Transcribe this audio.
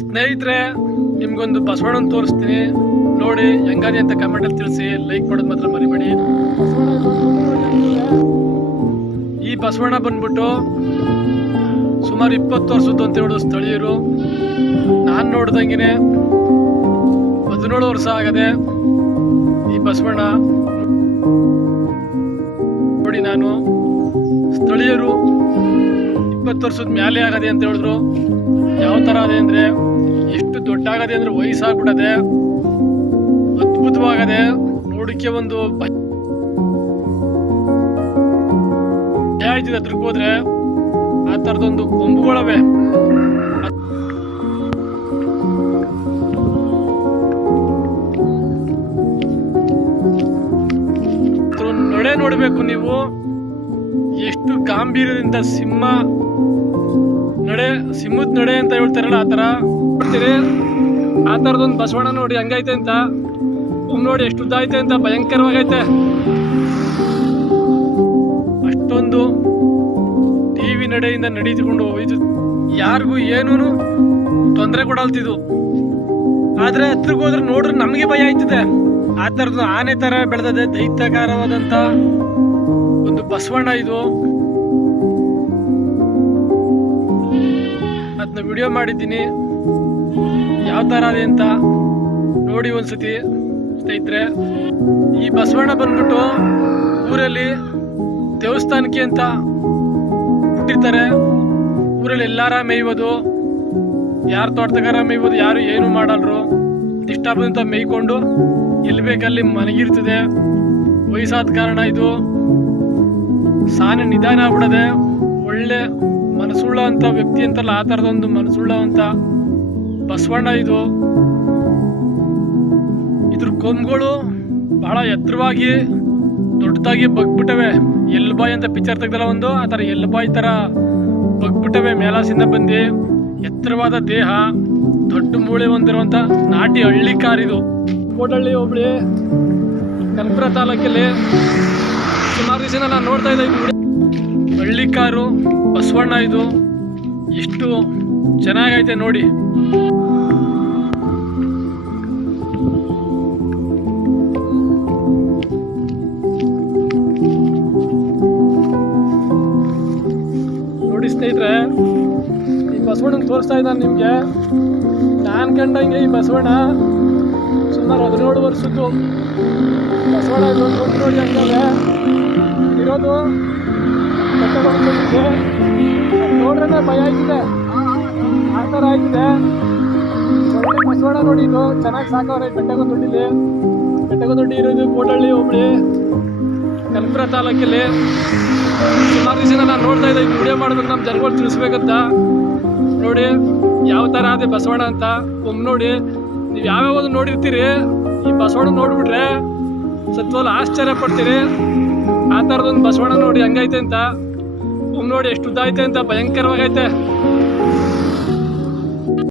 ಸ್ನೇಹಿತರೆ, ನಿಮ್ಗೊಂದು ಬಸವಣ್ಣನ ತೋರಿಸ್ತೀನಿ ನೋಡಿ, ಹೆಂಗಾದೆ ಅಂತ ಕಮೆಂಟಲ್ಲಿ ತಿಳಿಸಿ. ಲೈಕ್ ಮಾಡೋದು ಮಾತ್ರ ಮರಿಬೇಡಿ. ಈ ಬಸವಣ್ಣ ಬಂದ್ಬಿಟ್ಟು ಸುಮಾರು 20 ವರ್ಷದ್ದು ಅಂತ ಹೇಳೋದು ಸ್ಥಳೀಯರು. ನಾನು ನೋಡ್ದಂಗೆ 17 ವರ್ಷ ಆಗದೆ ಈ ಬಸವಣ್ಣ ನೋಡಿ. ನಾನು ಸ್ಥಳೀಯರು 20 ವರ್ಷದ ಮೇಲೆ ಆಗದೆ ಅಂತ ಹೇಳಿದ್ರು. ಯಾವ ಥರ ಅದೇ ಅಂದರೆ, ಎಷ್ಟು ದೊಡ್ಡ ಆಗದೆ ಅಂದರೆ ವಯಸ್ಸಾಗ್ಬಿಡದೆ, ಅದ್ಭುತವಾಗದೆ ನೋಡಕ್ಕೆ ಒಂದು ಆಯ್ತಿದೆ. ಅದ್ರಕ್ಕೆ ಹೋದ್ರೆ ಆ ಥರದೊಂದು ಕೊಂಬುಗಳವೆ. ನಡೆ ನೋಡ್ಬೇಕು ನೀವು, ಎಷ್ಟು ಗಾಂಭೀರ್ಯದಿಂದ ಸಿಂಹದ ನಡೆ ಅಂತ ಹೇಳ್ತಾರಲ್ಲ, ಆ ಥರ ನೋಡ್ತೀರಿ. ಆ ಥರದೊಂದು ಬಸವಣ್ಣ ನೋಡಿ ಹಂಗೈತೆ ಅಂತ. ನೋಡಿ ಎಷ್ಟು ಉದ್ದ ಐತೆ ಅಂತ, ಭಯಂಕರವಾಗೈತೆ. ಅಷ್ಟೊಂದು ಟಿವಿ ನಡೆಯಿಂದ ನಡೀತುಕೊಂಡು ಹೋಯ್ತು, ಯಾರಿಗೂ ಏನೂ ತೊಂದರೆ ಕೊಡಲ್ತಿದ್ದು. ಆದ್ರೆ ಹತ್ರಕ್ಕೆ ಹೋದ್ರೆ ನೋಡ್ರೆ ನಮಗೆ ಭಯ ಆಯ್ತದೆ. ಆ ಥರದ್ದು ಆನೆ ಥರ ಬೆಳೆದದೆ, ದೈತ್ಯಕಾರವಾದಂಥ ಒಂದು ಬಸವಣ್ಣ ಇದು. ಅದನ್ನ ವಿಡಿಯೋ ಮಾಡಿದ್ದೀನಿ, ಯಾವ ಥರ ಅದೇ ಅಂತ ನೋಡಿ ಒಂದ್ಸತಿ ಸ್ನೇಹಿತರೆ. ಈ ಬಸವಣ್ಣ ಬಂದ್ಬಿಟ್ಟು ಊರಲ್ಲಿ ದೇವಸ್ಥಾನಕ್ಕೆ ಅಂತ ಬಿಟ್ಟಿರ್ತಾರೆ. ಊರಲ್ಲಿ ಎಲ್ಲಾರ ಮೇಯ್ಬೋದು, ಯಾರು ತೋಟಗಾರ ಮೇಯ್ಬೋದು, ಯಾರು ಏನು ಮಾಡಲ್ರು. ಇಷ್ಟ ಬಂದಂತ ಮೇಯ್ಕೊಂಡು ಎಲ್ಲಿ ಬೇಕಲ್ಲಿ ಮನಗಿರ್ತದೆ. ವಯಸ್ಸಾದ ಕಾರಣ ಇದು ಸಾನೆ ನಿಧಾನ ಆಗ್ಬಿಡದೆ. ಒಳ್ಳೆ ಮನಸ್ಸುಳ್ಳ ಅಂತ ವ್ಯಕ್ತಿ ಅಂತಲ್ಲ, ಆ ಥರದೊಂದು ಮನಸ್ಸುಳ್ಳ ಅಂತ ಬಸವಣ್ಣ ಇದು. ಇದ್ರ ಕೊಂಬುಗಳು ಬಹಳ ಎತ್ತರವಾಗಿ ದೊಡ್ಡದಾಗಿ ಬಗ್ಬಿಟ್ಟವೆ. ಎಲ್ಬಾಯ್ ಅಂತ ಪಿಕ್ಚರ್ ತೆಗ್ದಲ್ಲ ಒಂದು, ಆ ಥರ ಎಲ್ಬಾಯ್ ಥರ ಬಗ್ಬಿಟ್ಟವೆ. ಮೇಲಾಸಿಂದ ಬಂದು ಎತ್ತರವಾದ ದೇಹ, ದೊಡ್ಡ ಮೂಳೆ ಹೊಂದಿರುವಂಥ ನಾಟಿ ಹಳ್ಳಿ ಕಾರಿದು. ಕೋಟಹಳ್ಳಿ ಹೋಬಳಿ ಕನಕಪುರ ತಾಲೂಕಲ್ಲಿ ಸುಮಾರು ದಿವಸ ನಾನು ನೋಡ್ತಾ ಇದ್ದೆ. ಹಳ್ಳಿ ಕಾರು ಬಸವಣ್ಣ ಇದು. ಎಷ್ಟು ಚೆನ್ನಾಗೈತೆ ನೋಡಿ. ನೋಡಿ ಸ್ನೇಹಿತರೆ, ಈ ಬಸವಣ್ಣನ ತೋರಿಸ್ತಾ ಇದ್ದಾನೆ ನಿಮಗೆ. ನಾನು ಕಂಡಂಗೆ ಈ ಬಸವಣ್ಣ ಸುಮಾರು 17 ವರ್ಷದ್ದು ಬಸವಣ್ಣ ಇದು. ನೋಡಿ ಹಂಗಾದ್ರೆ ಇರೋದು ನೋಡ್ರೆ ಭಯ ಆಯ್ತಿದೆ, ಆ ಥರ ಆಯ್ತಿದೆ. ಒಳ್ಳೆ ಬಸವಣ್ಣ ನೋಡಿ ಇದು. ಚೆನ್ನಾಗಿ ಸಾಕವ್ರೆ. ಬೆಟ್ಟಗೊಂದೊಡ್ಡಿ ಇರೋದು ಕೋಟಹಳ್ಳಿ ಹೋಬಳಿ ಕನಕಪುರ ತಾಲೂಕಲ್ಲಿ. ಸುಮಾರು ದಿವಸ ನಾನು ನೋಡ್ತಾ ಇದ್ದೆ, ಇದು ವಿಡಿಯೋ ಮಾಡ್ಬೇಕು, ನಮ್ಮ ಜನಗಳು ತಿಳಿಸ್ಬೇಕಂತ. ನೋಡಿ ಯಾವ ಥರ ಅದೇ ಬಸವಣ್ಣ ಅಂತ. ನೋಡಿ, ನೀವು ಯಾವ್ಯಾವುದು ನೋಡಿರ್ತೀರಿ, ಈ ಬಸವಣ್ಣ ನೋಡ್ಬಿಟ್ರೆ ಸತ್ವಲ್ಲ ಆಶ್ಚರ್ಯ ಪಡ್ತೀರಿ. ಆ ಥರದೊಂದು ಬಸವಣ್ಣ ನೋಡಿ ಹಂಗೈತೆ ಅಂತ. ನೋಡಿ ಎಷ್ಟು ಉದ್ದ ಐತೆ ಅಂತ, ಭಯಂಕರವಾಗೈತೆ.